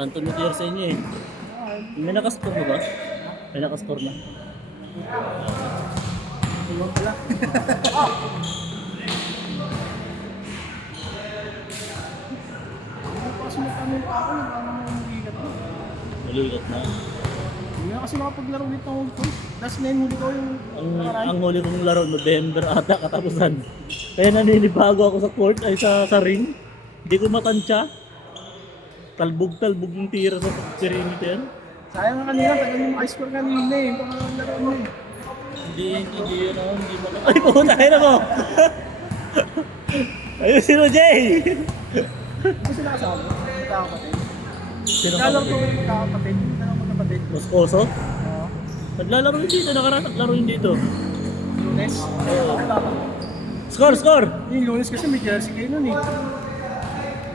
Nanto ni tier sa inyo eh. May nakascore mo ba? May nakascore na. Tulong pala. Kasi magkamil pa ako, nagkano mo umuligat mo. Maligat na. Hindi na kasi makapaglaro ulit ng Hong Kong. Last na yung huli ko yung Ang huli kong laro, November ata katapusan. Kaya naninibago ako sa court ay sa ring. Hindi ko matansya. Talbog-talbog yung tira sa perimeter yan. sayang nga kanina, tagal yung maka-score kanina eh. Pangalang laro mo eh. Hindi mo na. Ay, pumunta kayo na mo! Ayusin mo, Jay! Hindi sila kasama, magkakapatid. Sino ka Lalaro ba? ko yung magkakapatid, hindi na magkakapatid. Moscoso? Oo. Naglalaro yun dito, naglaro yun dito. Lunes. Score, score! Yung Lunes kasi may jersey kayo nun eh. Yung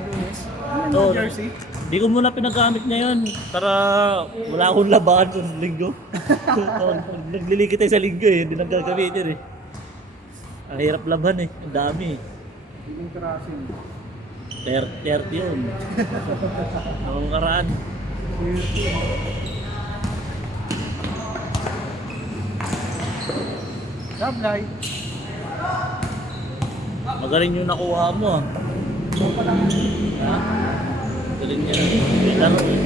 Lunes. Ano Oo. yung jersey? Hindi ko muna pinagamit ngayon para wala akong labahan sa linggo. Naglilikit tayo sa linggo eh, hindi nang gagamitin eh. Ang hirap laban eh, ang dami eh. Yung karasin. 30 yun. Ang karaan. Sablay. Magaling yung nakuha mo ah. So pa lang. Ha? Galing niya. May laro eh.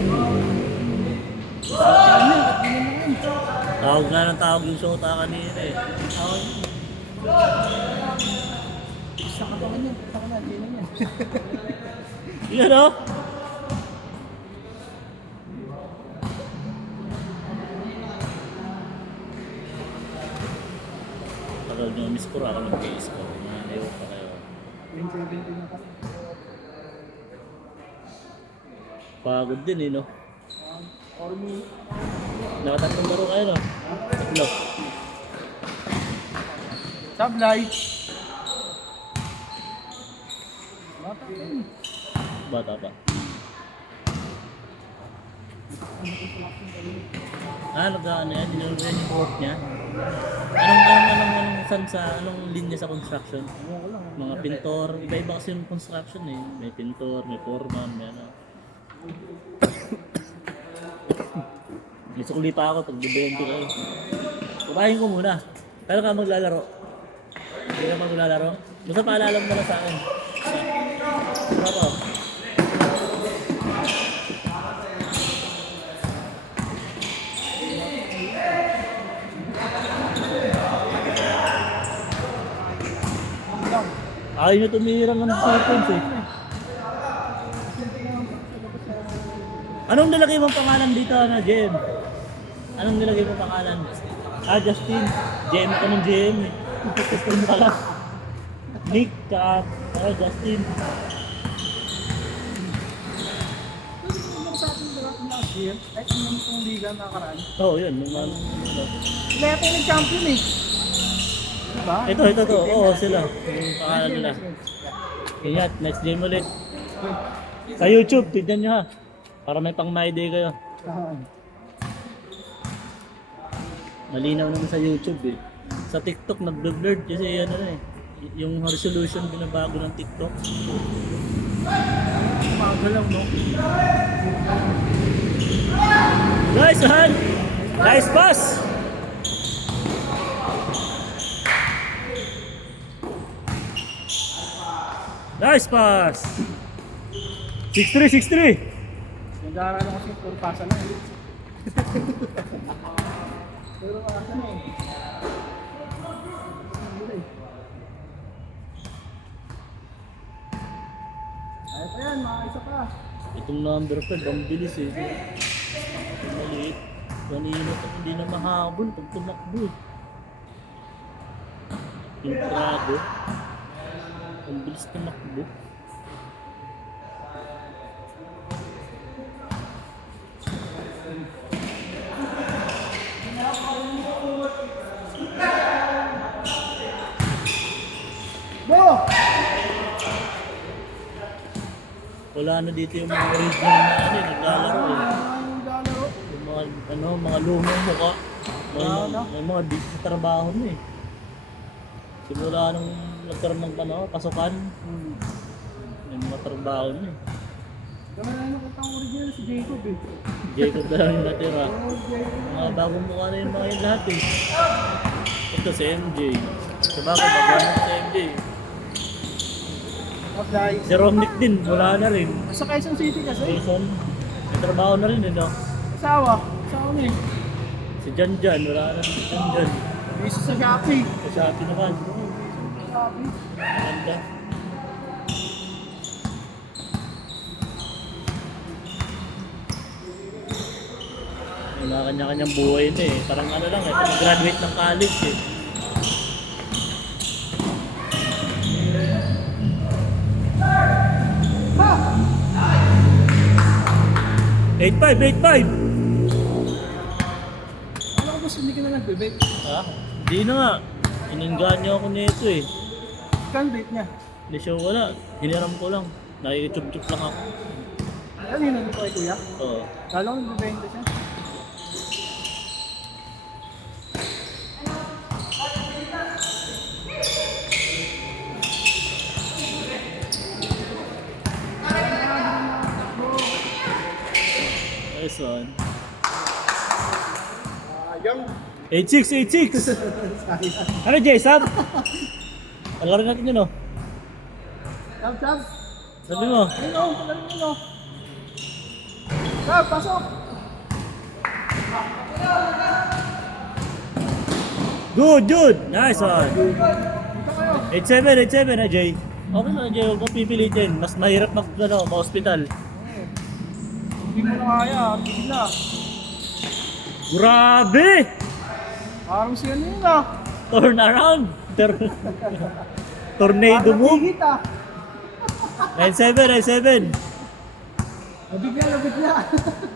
Tawag nga ng tawag yung Shota kanina eh. Sa katawan niya, sa katawan niya. Yan o. Tagal nyo miss-score ako nag-i-score. Nanayo pa kayo. 2017 na pa. Pagod din eh no. Or me. Nakatatlong laro kayo no? Tatlo. Sablay. Bata ka yun. Bata pa. Nag-ano yan? Dinulungan yung court niya? Anong linya sa construction? Ano ko lang. Mga pintor, iba-iba kasi yung construction eh. May pintor, may foreman, may ano. May sukli pa ako pag bibenta kayo. Kumain ko muna. Pero ka maglalaro. Hindi ka maglalaro. Basta paalala mo na sa akin. Ano ko? Ayaw nyo tumira ng sequence eh. Anong nilagay mong pangalan dito na Jem? Anong nilagay mong pangalan? Justin. Jem ka ng Jem eh. Justin pala. Nick ka. Justin. Ano sa ating draft last year? Ay, ano itong liga nakaraan? Oo, yun. Sila yata yung nag-champion eh. Diba? Ito. Oo, sila. Yung pangalan nila. Kaya, next game ulit. Sa YouTube, tignan nyo ha. Para may pang my day kayo. Malinaw naman sa YouTube eh. Sa TikTok nag-blurred kasi ano na eh. Yung resolution binabago ng TikTok. Magalaw no? Nice hand! Nice pass! Nice pass! 6-3! Nag-aaral ako kasi puro pasa na eh. Puro pasa na eh. Ay pa yan, mga isa pa. Itong number 5, ang bilis eh. Ang maliit. Kanina pa hindi na mahabol pag tumakbo eh. Yung trago. Ang bilis tumakbo. Bo! Wala na dito yung mga original na ano eh, naglalaro eh. Ang lalaro. Yung mga lumang mukha. May mga dito sa trabaho na eh. Simula nung nagkaroon ng pasukan, may mga trabaho na eh. Gawin na yung katang original si Jacob eh. Jacob na lang yung natira. Oo, Jacob. Mga bagong mukha na yung mga yun lahat eh. Ito si MJ. Sabagay, bago na si MJ. Apply. Si Romnick din, wala na rin. Sa Quezon City kasi. Jason, may trabaho na rin eh, no? Asawa. Asawa na eh. Si Janjan, wala na rin si Janjan. Busy sa Shopee. Sa Shopee naman. Shopee. Ganda. May mga kanya-kanyang buhay na eh. Parang ano lang eh, graduate ng college eh. Ha! 8-5! Ano ko boss, hindi ka na nag-debate? Ha? Di na nga. Ininggan niyo ako nito eh. Kan date niya. Hindi siya wala. Hiniram ko lang. Nakikitsup-tsup lang ako. Ano yun nandito kay kuya? Oo. Kala ko nag-debate siya. Nice one. Yung 8-6! Ano Jay, Sam? Alaro natin yun oh. Sab, sab. Sabi mo. Ayun o, pagaling yun o. Sab, pasok. Good! Nice one. Dito kayo. 8-7 na Jay. Okay na Jay, huwag mong pipilitin. Mas mahirap ma-hospital. Hindi mo na kaya, bigla. Grabe! Parang siya yun ah. Turn around! Tornado Parang move! hihit ah. 9-7! Nabigla, nabigla.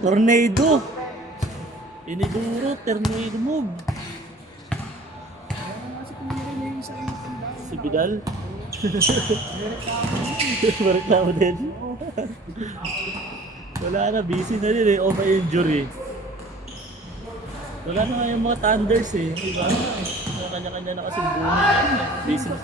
Tornado! Iniduro, tornado move. Kasi kung meron na yung isa yung tanda. Si Vidal. Bareklamo din. Wala na, busy na rin eh. O may injury. Wala na nga yung mga Thunders eh. Diba? Mga kanya-kanya na kasing buhay. Busy na.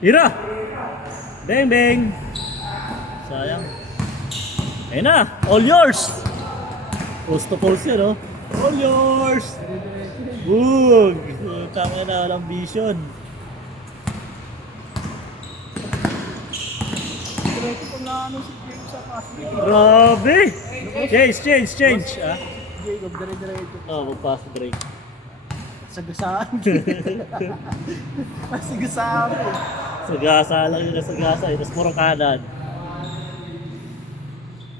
Tira! Bang bang! Sayang. Ayun na! All yours! Post to post yan oh. All yours! Boog! Tama na, walang vision. Diretso ko na ano si Jacob sa pass. Grabe! Change! Ah? Jacob, dire-diretso. Oh, mag-pass break. Sagasaan. Sagasaan eh. Sagasa lang yun na sagasa. Tapos puro kanan.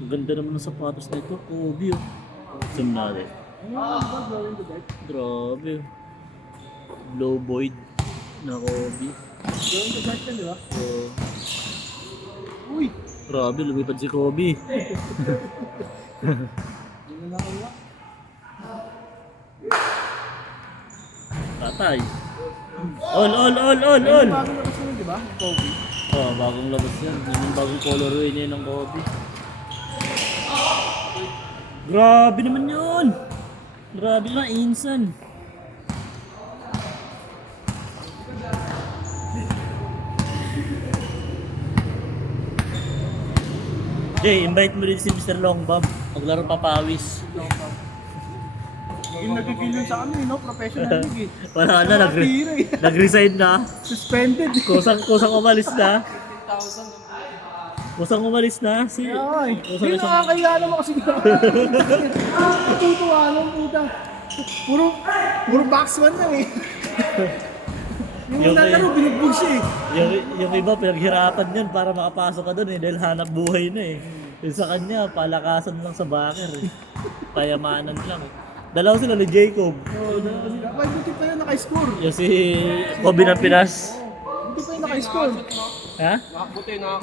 Ang ganda naman ng sapatos nito. Kobe oh. Zoom natin. Ano ba gawin to guys? Grabe. Low void na Kobe. Gawin to guys yan, di ba? So, Uy! grabe, lumipad si Kobe. Hindi na ako na. Tatay. All! Bago na kasi yun, di ba? Kobe. Oh, bagong labas yan. Yan yung bagong colorway niya ng Kobe. Grabe naman yun! Grabe na, insan. Jay, invite mo rin si Mr. Longbob. Maglaro papawis. Yung nagigil yun sa ano no? Professional league eh. Wala na, Tira eh. nag-resign na. Suspended eh. Kusang umalis na. Kusang umalis na. Si... Ay, Kusang yung isang... nakakaya naman kasi natutuwa lang puta. Puro boxman lang eh. Yung nalaro, binugbog siya eh. Yung iba, pinaghirapan yun para makapasok ka doon eh. Dahil hanap buhay na eh. Yung sa kanya, palakasan lang sa backer eh. Payamanan lang eh. Dalawa sila ni Jacob. Oo, dapat buti pa yun naka-score. Yung si Kobe ng Pinas. Buti pa yun naka-score. Ha?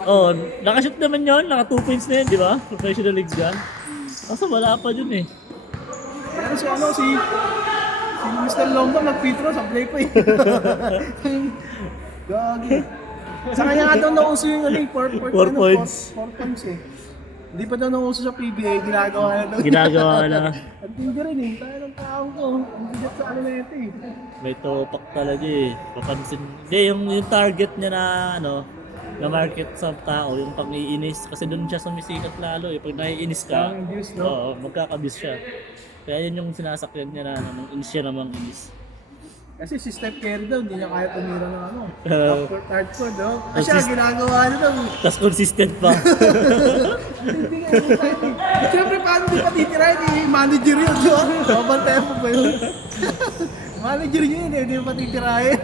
Oo, nakashoot naman yun. Naka 2 points na yun, di ba? Professional leagues yan. Kaso wala pa dun eh. Pero si Mr. Longbo nag-pitro sa play pa eh. Gagi. Sa kanya nga daw nauso yung ano eh, 4 4 points. 4 points eh. Hindi pa daw nauso sa PBA, ginagawa na daw. Ginagawa na. Ang tindi rin eh, tayo ng tao ko. Ang bigat sa ano na ito eh. May topak talaga eh. Papansin. Hindi, yung target niya na ano, na market sa tao, yung pag-iinis. Kasi doon siya sumisikat lalo eh. Pag naiinis ka, Ang views, no? oo, magkakabis siya. Kaya yun yung sinasakyan niya na ano, nung inis siya namang inis. Kasi si Steph Curry daw, hindi niya kaya tumira ng ano. Uh, Upward hardcore daw. Kasi consist- ginagawa niya daw. Tapos consistent pa. Hindi nga yung type eh. Siyempre, paano di pa titirahin eh? Manager yun, di ba? Babantayan mo ba yun? Manager yun eh, hindi pa titirahin.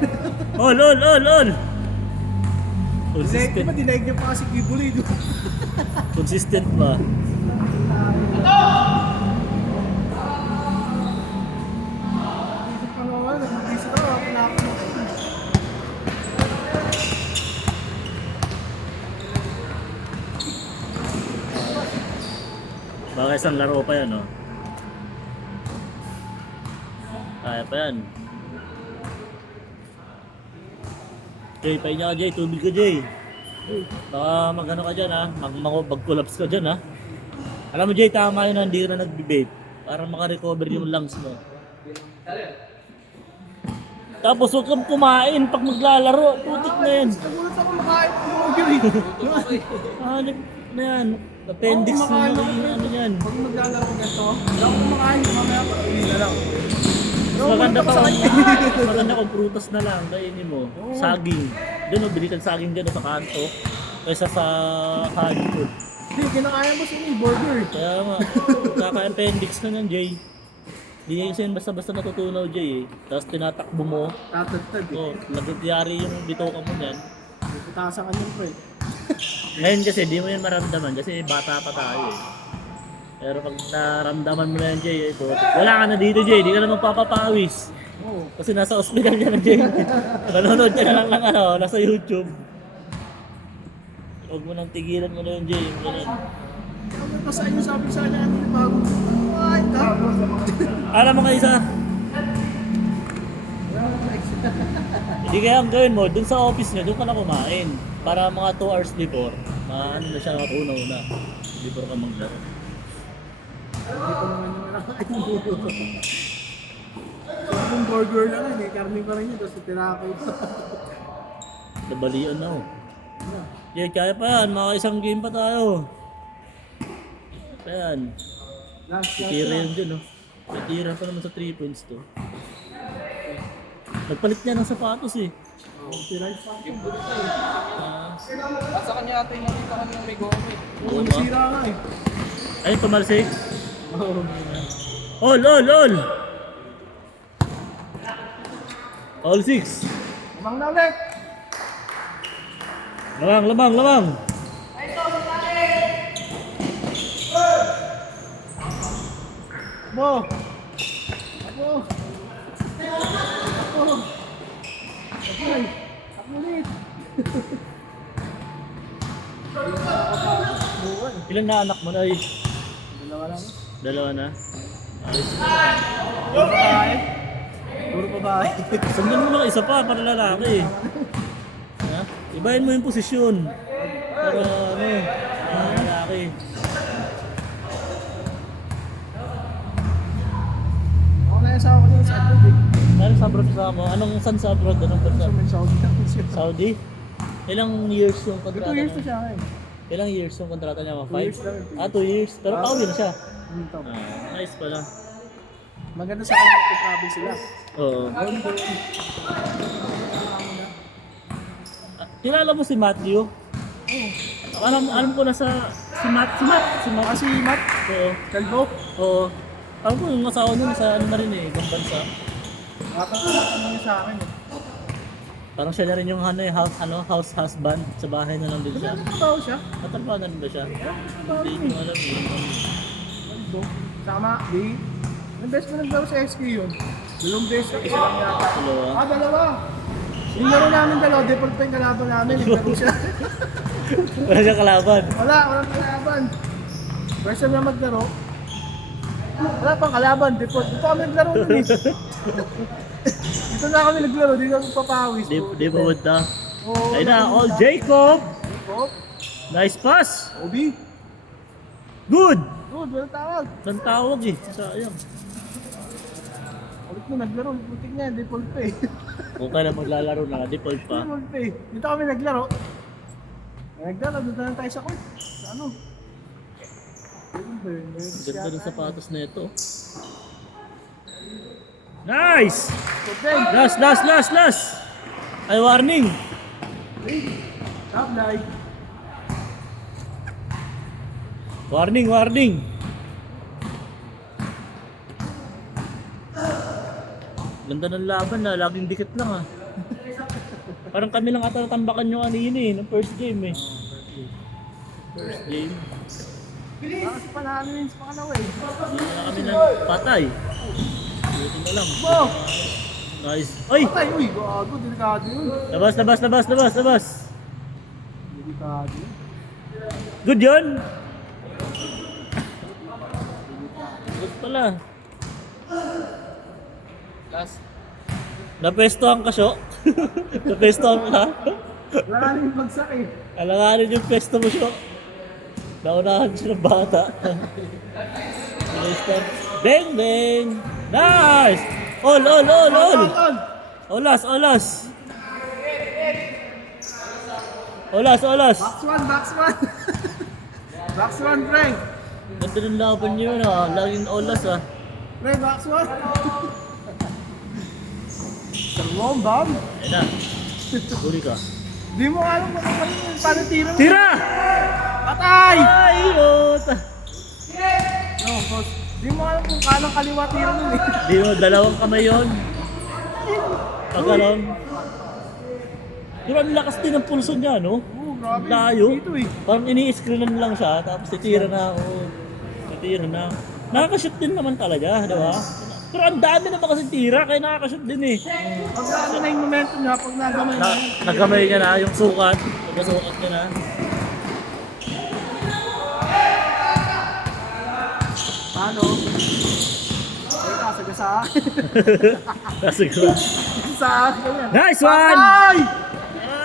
Ol, ol, ol, ol! Di Consistent. ba, dinaig niya pa kasi Kibuli, di ba? Consistent pa. Isip pa nga wala, nag-isip ako, pinapanood. Baka isang laro pa yan, no? Kaya pa yan. Jay, pahinga ka Jay, tubig ka Jay. Baka mag-ano ka dyan ha, mag-collapse ka dyan ha. Alam mo Jay, tama yun na hindi ka na nag-vape. Para makarecover yung lungs mo. Tapos huwag kang kumain pag maglalaro, putik na yan. Nagulat ako makain ng burger eh. Hanip na yan, appendix Ako na kumakain yung ng ano yan. Pag maglalaro ko ganito, hindi ako kumakain, mamaya pa, uwi na lang. Mas maganda pa mas maganda kung prutas na lang, kainin mo. Saging. Doon, bili kang saging dyan sa kanto. Kaysa sa honey food. Hindi, kinakain mo sila burger. Kaya nga, kaka-appendix na ng Jay. Hindi niya kasi yun basta-basta natutunaw Jay eh. Tapos tinatakbo mo. Tatagtag eh. Oh, nagtiyari yung bitoka mo niyan. Putasan ka niyang friend. Ngayon kasi di mo yan maramdaman kasi bata pa tayo eh. Pero pag naramdaman mo na yan Jay, ito, wala ka na dito Jay, di ka na magpapapawis. Oo. Kasi nasa ospital ka na Jay. Nanonood ka na lang ng ano, nasa YouTube. Huwag mo nang tigilan mo na yun Jay. Yung ganun. Ano pa sa inyo, sabi sa kanya, ano yung bago? Ay, tapos. Alam mo nga isa, hindi kaya ang gawin mo, dun sa office niya, dun ka na kumain. Para mga 2 hours before, ano na siya nakatunaw na. Before ka maglaro. Hindi pa naman yung nakakain mo. So, kung burger lang yun, eh, karne pa rin yun, tapos tinakay pa. Nabalian na oh. Yeah, kaya pa yan, mga isang game pa tayo. Ayan, Last titira yun dyan oh. Titira pa naman sa 3 points to. Nagpalit niya ng sapatos eh. Tirahin pa ako. Ah, Sa kanya ata yung nakita ko yung may gomit. Oo, nasira nga eh. ayun, tumalsik. Oo. All, all, all! All 6. Lamang na ulit! Lamang, lamang, lamang! Mo! Ako! Ako! Okay! Ako ulit! Buwan. Ilan na anak mo na eh? Dalawa lang. Dalawa na? Ayos. Puro babae. Puro babae. Sundan mo lang isa pa para lalaki. Ha? Ibahin mo yung posisyon. Para ano, lalaki. Ako na yung asawa ko dun sa abroad eh. Ano sa abroad sa mo? Anong san sa abroad? Anong bansa? So, may Saudi na po siya. Saudi? Ilang years yung kontrata 2 years na niya? siya eh. Ilang years yung kontrata niya? 2 years lang. 5? Ah, 2 years. Pero pauwi na siya. Dito. Ah, nice pala. Maganda sa kanya kung travel sila. Oo. Kilala mo si Matthew? Oo. Alam ko na si Matt. Kasi Matt, Oo. Kalbo. Oo. Alam ko yung asawa nun sa ano na rin eh, ibang bansa. Nakakalakan niya sa akin eh. Parang siya na rin yung house husband. Sa bahay na lang din siya. Nagtatrabaho siya. Natrabaho na rin ba siya? Nagtatrabaho Hindi rin ko eh. alam eh. Kalbo. Sama, di. Ang best mo naglaro sa SQ yun. Dalawang beses, isa lang yata. Dalawa. Ah, dalawa. Yung laro namin dalawa, default pa yung kalaban namin. Naglaro siya. Wala siyang kalaban. Walang kalaban. First time na maglaro. Wala pang kalaban, default. Dito kami naglaro nun eh. Dito na kami naglaro, dito kami papawis. Di ba na? Oo. Ayun na, all Jacob! Default. Nice pass! Obi. Good! Good, walang tawag. Saan tawag eh? Sayang. Ulit mo naglaro, putik niya, default pa eh. Kung ka na maglalaro na, default pa. Default pa eh. Dito kami naglaro. Naglaro, doon na lang tayo sa court. Sa ano? Ganda ng sapatos na ito. Nice! Last! Ay, warning! Top light. Warning! Ganda ng laban na, laging dikit lang ah. Parang kami lang ata natambakan nyo kanina eh, ng first game eh. First game. Bakit panalo yun sa pangalawa eh? Hindi na kami ng patay. Buti na lang. Bo! Nice. Ay! Patay! Uy, gago, delikado yun. Labas! Delikado yun. Good yun! Good pala. Last. Napestohan ka, Syo? Napestohan ka? Wala ka rin yung bagsak eh. Alanganin yung pesto mo, Syo. Naunahan siya ng bata. Bang! Nice! All! Olas! Box one! Box one, pre! Ganda ng laban niyo yun ah. Laging olas ah. Pre, box one! Salmon, bomb! Ayun na. Huli ka. Di mo alam kung ano yung paano tira mo. Tira! Patay! Ay! Ota! No, boss. Di mo alam kung kanang kaliwa tira nun eh. Di mo, dalawang kamay yun. Pagkalong. Pero ang lakas din ang pulso niya, no? Oo, grabe. Layo. Dito eh. Parang ini-screenan lang siya, tapos titira na ako. Titira na. Nakakashoot din naman talaga, di ba? Pero ang dami naman kasi tira, kaya nakakashoot din eh. Pag ano na yung momentum niya, pag nagamay Na, na. nagamay ka na, yung sukat. Nagasukat ka na. Paano? Ay, kasagasa. Kasi ko. Sa akin yan. Nice one! Patay!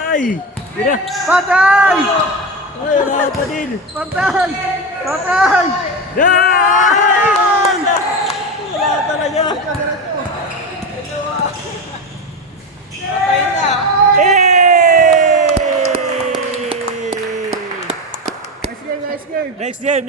Ay! Tira! Patay! Ay, wala pa din! Patay! Patay! Nice! Wala talaga! Patay na. Hey! Nice game, nice game. Next game!